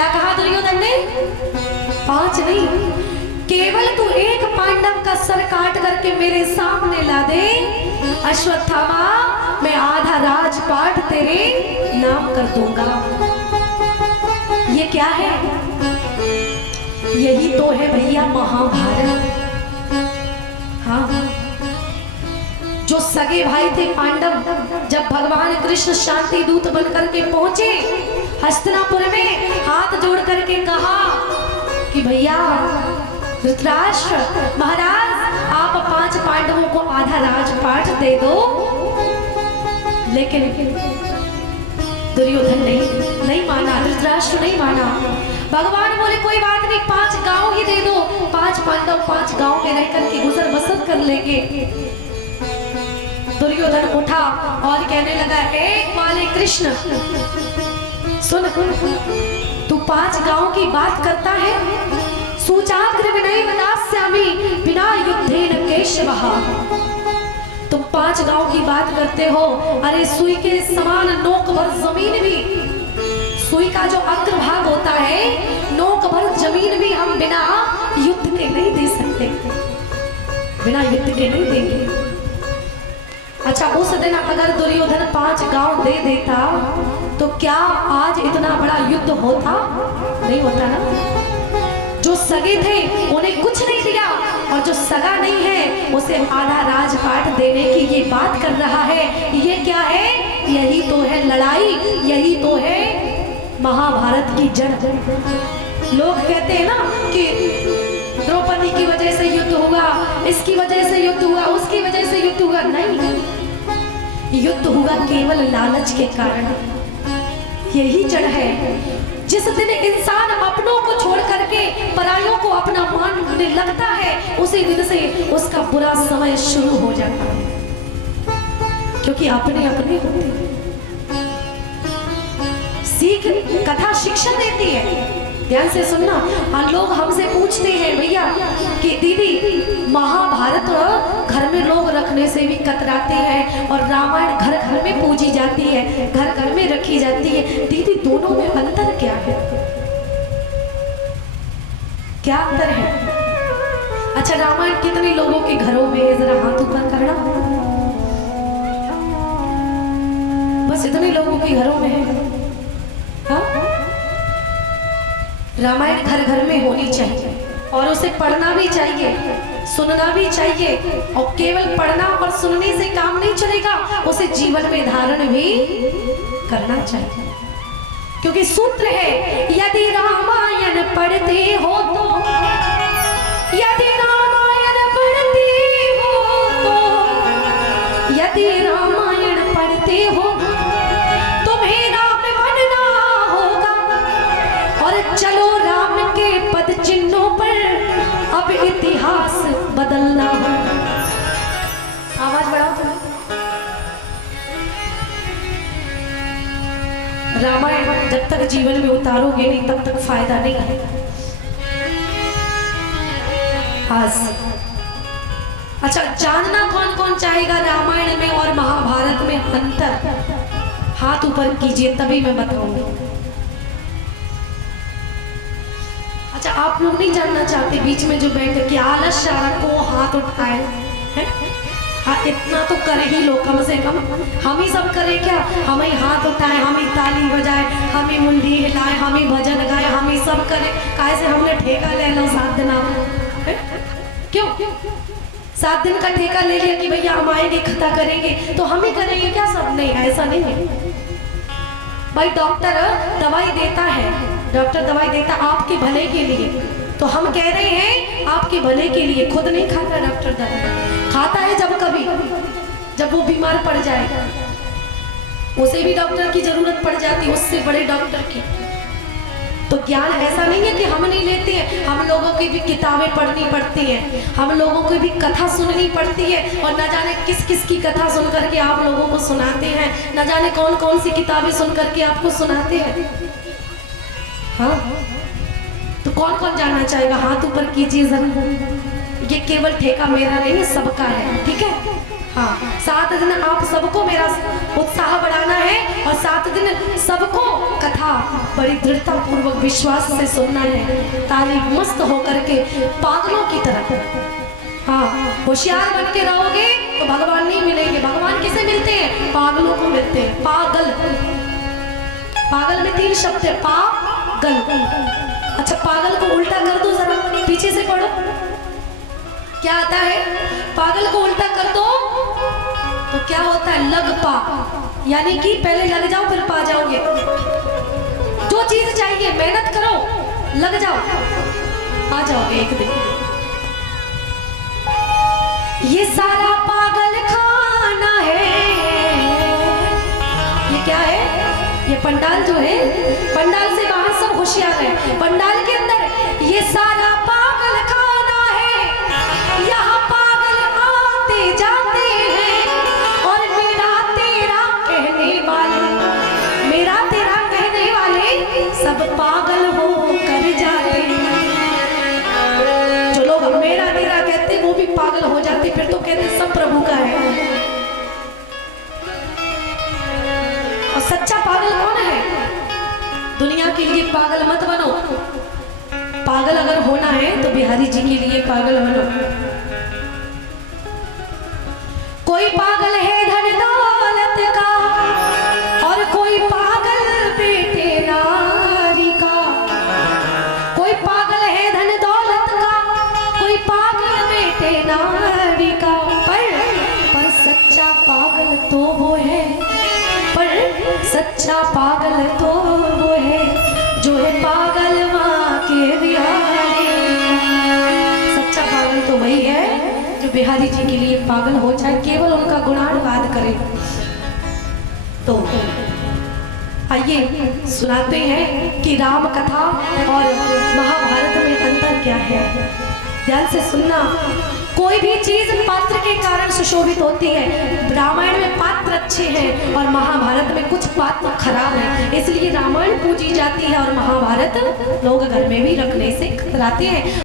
क्या कहा दुर्योधन ने? 5 नहीं, केवल तू एक पांडव का सर काट करके मेरे सामने ला दे, अश्वत्थामा, मैं आधा राजपाट तेरे नाम कर दूंगा। ये क्या है? यही तो है भैया महाभारत। हाँ, जो सगे भाई थे पांडव, जब भगवान कृष्ण शांति दूत बनकर के पहुंचे हस्तिनापुर में, हाथ जोड़ करके कहा कि भैया धृतराष्ट्र महाराज, आप 5 पांडवों को आधा राजपाट दे दो। लेकिन दुर्योधन नहीं माना, धृतराष्ट्र नहीं माना। भगवान बोले कोई बात नहीं, 5 गांव ही दे दो, 5 पांडव 5 गांव में रह करके गुजर बसर कर लेंगे। दुर्योधन उठा और कहने लगा, एक वाले कृष्ण सुन, तू 5 गांव की बात करता है? सूचाग्र विनय वदास्यामि बिना युद्धेन केशवः। तुम 5 गांव की बात करते हो, अरे सुई के समान नोक भर जमीन भी, सुई का जो अग्रभाग होता है, नोक भर जमीन भी हम बिना युद्ध के नहीं दे सकते, बिना युद्ध के नहीं देंगे। अच्छा, उस दिन अगर दुर्योधन 5 गांव दे देता तो क्या आज इतना बड़ा युद्ध होता? नहीं होता ना। जो सगे थे उन्हें कुछ नहीं दिया, और जो सगा नहीं है उसे आधा राजपाट देने की ये बात कर रहा है। ये क्या है? यही तो है लड़ाई, यही तो है महाभारत की जड़। लोग कहते हैं ना कि द्रौपदी की वजह से युद्ध हुआ, इसकी वजह से युद्ध हुआ, उसकी वजह से युद्ध हुआ। नहीं, युद्ध हुआ केवल लालच के कारण। यही जड़ है। जिस दिन इंसान अपनों को छोड़ करके परायों को अपना मानने लगता है, उसी दिन से उसका बुरा समय शुरू हो जाता है, क्योंकि अपने अपने होते हैं। सीख कथा शिक्षा देती है, ध्यान से सुनना। और लोग हमसे पूछते हैं भैया कि दीदी महाभारत घर में लोग रखने से भी कतराते हैं, और रामायण घर घर में पूजी जाती है, घर घर में रखी जाती है, दीदी दोनों में अंतर क्या है? क्या अंतर है? अच्छा, रामायण कितने लोगों के घरों में है? जरा हाथ ऊपर करना। बस इतने लोगों के घरों में है। रामायण घर घर में होनी चाहिए, और उसे पढ़ना भी चाहिए, सुनना भी चाहिए। और केवल पढ़ना और सुनने से काम नहीं चलेगा, उसे जीवन में धारण भी करना चाहिए। क्योंकि सूत्र है, यदि रामायण पढ़ते हो तो, यदि रामायण पढ़ते हो तो, यदि रामायण पढ़ते हो तुम्हें राम बनना होगा, और चलो राम के पद चिन्हों पर अब इतिहास बदलना होगा। आवाज बढ़ाओ तुम। रामायण जब तक जीवन में उतारोगे नहीं तब तक फायदा नहीं है। अच्छा, जानना कौन कौन चाहेगा रामायण में और महाभारत में अंतर? हाथ ऊपर कीजिए, तभी मैं बताऊंगी। अच्छा, आप लोग नहीं जानना चाहते? बीच में जो बैठे कि आलस को हाथ उठाए, हाँ इतना तो करे ही लो, कम से कम हम ही सब करें क्या? हम ही हाथ उठाए, हम ही ताली बजाए, हम ही मुंडी हिलाए, हम ही भजन गाए, हम ही सब करें। काहे से हमने ठेका ले लो 7 दिन? क्यों 7 दिन का ठेका ले लिया कि भैया हम आएंगे कथा करेंगे तो हम ही करेंगे क्या सब? नहीं, ऐसा नहीं है भाई। डॉक्टर दवाई देता है, डॉक्टर दवाई देता आपके भले के लिए, तो हम कह रहे हैं आपके भले के लिए। खुद नहीं खाता डॉक्टर दवाई, खाता है जब कभी, जब वो बीमार पड़ जाए, उसे भी डॉक्टर की जरूरत पड़ जाती है, उससे बड़े डॉक्टर की। तो ज्ञान ऐसा नहीं है कि हम नहीं लेते हैं, हम लोगों की भी किताबें पढ़नी पड़ती हैं, हम लोगों को भी कथा सुननी पड़ती है, और न जाने किस किस की कथा सुन करके आप लोगों को सुनाते हैं, न जाने कौन कौन सी किताबें सुन करके आपको सुनाते हैं। हाँ, तो कौन कौन जानना चाहेगा? हाथ ऊपर कीजिए जरा। ये केवल ठेका मेरा नहीं, सबका है, ठीक है? हाँ, 7 दिन आप सबको मेरा उत्साह बढ़ाना है, और 7 दिन सबको कथा कथा बड़ी दृढ़ता पूर्वक विश्वास से सुनना है, तारीफ मस्त होकर के पागलों की तरह। हाँ, होशियार बन के रहोगे तो भगवान नहीं मिलेंगे। भगवान किसे मिलते हैं? पागलों को मिलते हैं। पागल, पागल में 3 शब्द है, पागल। अच्छा, पागल को उल्टा कर दो जरा, पीछे से पढ़ो क्या आता है। पागल को उल्टा कर दो तो क्या होता है? लग पा, यानी कि पहले लग जाओ फिर पा जाओगे। जो चीज चाहिए मेहनत करो, लग जाओ, आ जाओगे एक दिन। ये सारा पागल खाना है, ये क्या है? ये पंडाल जो है, पंडाल से बाहर सब होशियार है, पंडाल के अंदर ये सारा पागल खाना है। यहाँ पागल आते जाते हैं और मेरा तेरा कहने वाले, मेरा तेरा कहने वाले सब पागल हो कर जाते हैं। जो लोग मेरा तेरा कहते वो भी पागल हो जाते, फिर तो कहते सब प्रभु का है। और सच्चा पागल कौन है? दुनिया के लिए पागल मत बनो। पागल अगर होना है तो बिहारी जी के लिए पागल बनो। कोई पागल है धन दौलत का और कोई पागल बेटे नारी का। कोई पागल है धन दौलत का, कोई पागल बेटे नारी का। पर सच्चा पागल तो वो है, पर सच्चा पागल तो वो है जो है पागल माँ के बिहारी। सच्चा पागल तो वही है जो बिहारी जी के लिए पागल हो जाए, केवल उनका गुणानुवाद करे। तो आइए सुनाते हैं कि राम कथा और महाभारत में अंतर क्या है। ध्यान से सुनना। कोई भी चीज पात्र के कारण सुशोभित होती है। रामायण में पात्र अच्छे हैं और महाभारत में कुछ पात्र खराब हैं, इसलिए रामायण पूजी जाती है और महाभारत लोग घर में भी रखने से कतराते हैं।